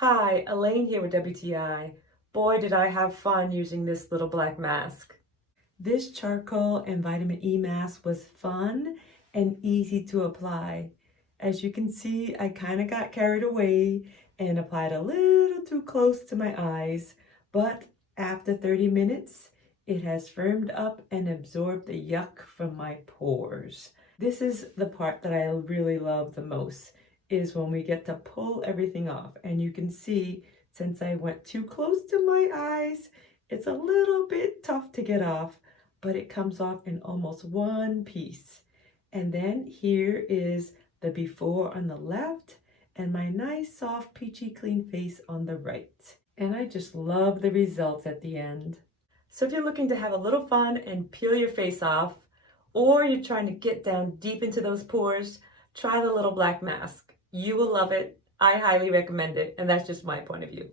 Hi, Elaine here with WTI. Boy, did I have fun using this little black mask. This charcoal and vitamin E mask was fun and easy to apply. As you can see, I kind of got carried away and applied a little too close to my eyes, but after 30 minutes, it has firmed up and absorbed the yuck from my pores. This is the part that I really love the most, is when we get to pull everything off. And you can see, since I went too close to my eyes, it's a little bit tough to get off, but it comes off in almost one piece. And then here is the before on the left and my nice soft peachy clean face on the right. And I just love the results at the end. So if you're looking to have a little fun and peel your face off, or you're trying to get down deep into those pores, try the little black mask. You will love it. I highly recommend it, and that's just my point of view.